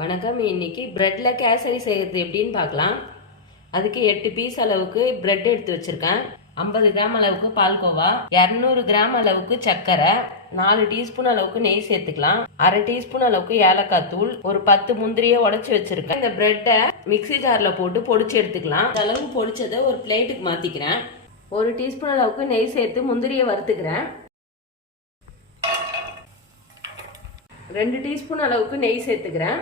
வணக்கம். இன்னைக்கு பிரெட்ல கேசரி செய்கிறது எப்படின்னு பார்க்கலாம். அதுக்கு 8 பீஸ் அளவுக்கு பிரெட் எடுத்து வச்சிருக்கேன். 50 கிராம் அளவுக்கு பால்கோவா, 200 கிராம் அளவுக்கு சர்க்கரை, 4 டீஸ்பூன் அளவுக்கு நெய் சேர்த்துக்கலாம், அரை டீஸ்பூன் அளவுக்கு ஏலக்காய் தூள், ஒரு 10 முந்திரியை உடைச்சு வச்சிருக்கேன். இந்த பிரெட்டை மிக்சி ஜார்ல போட்டு பொடிச்சு எடுத்துக்கலாம். இந்த அளவு பொடிச்சதை ஒரு பிளேட்டுக்கு மாத்திக்கிறேன். ஒரு டீஸ்பூன் அளவுக்கு நெய் சேர்த்து முந்திரியை வறுத்துக்கிறேன். 2 டீஸ்பூன் அளவுக்கு நெய் சேர்த்துக்கிறேன்.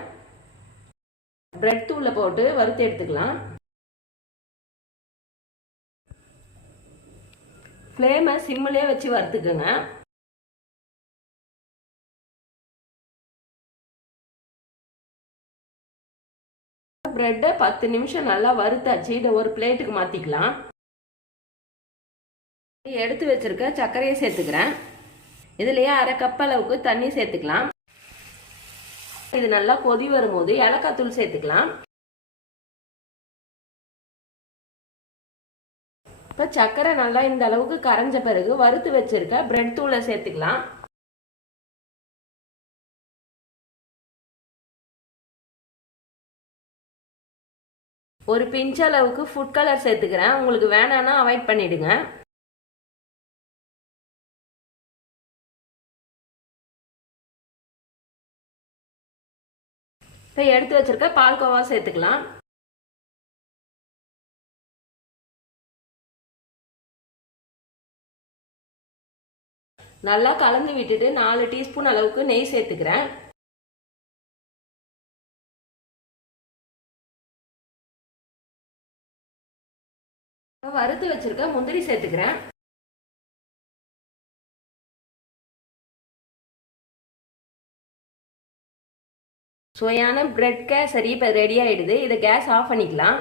பிரெட் தூளை போட்டு வறுத்து எடுத்துக்கலாம். ஃப்ளேமை சிம்மிலே வச்சு வறுத்துக்கோங்க. பிரெட்டை 10 நிமிஷம் நல்லா வறுத்தாச்சு. இதை ஒரு பிளேட்டுக்கு மாத்திக்கலாம். எடுத்து வச்சிருக்க சர்க்கரையை சேர்த்துக்கிறேன். இதுலயே அரை கப் அளவுக்கு தண்ணி சேர்த்துக்கலாம். இது நல்லா கொதி வரும்போது ஏலக்காய் தூள் சேர்த்துக்கலாம். இப்ப சர்க்கரை நல்லா இந்த அளவுக்கு கரைஞ்ச பிறகு வறுத்து வச்சிருக்க பிரெட் தூளை சேர்த்துக்கலாம். ஒரு பிஞ்ச் அளவுக்கு ஃபுட் கலர் சேர்த்துக்கிறேன். உங்களுக்கு வேணாம்னா அவாய்ட் பண்ணிடுங்க. இப்போ எடுத்து வச்சிருக்க பால்கோவா சேர்த்துக்கலாம். நல்லா கலந்து விட்டுட்டு 4 டீஸ்பூன் அளவுக்கு நெய் சேர்த்துக்கிறேன். வறுத்து வச்சிருக்க முந்திரி சேர்த்துக்கிறேன். சுவையான பிரெட் கேசரி இப்போ ரெடி ஆயிடுது. இதை கேஸ் ஆஃப் பண்ணிக்கலாம்.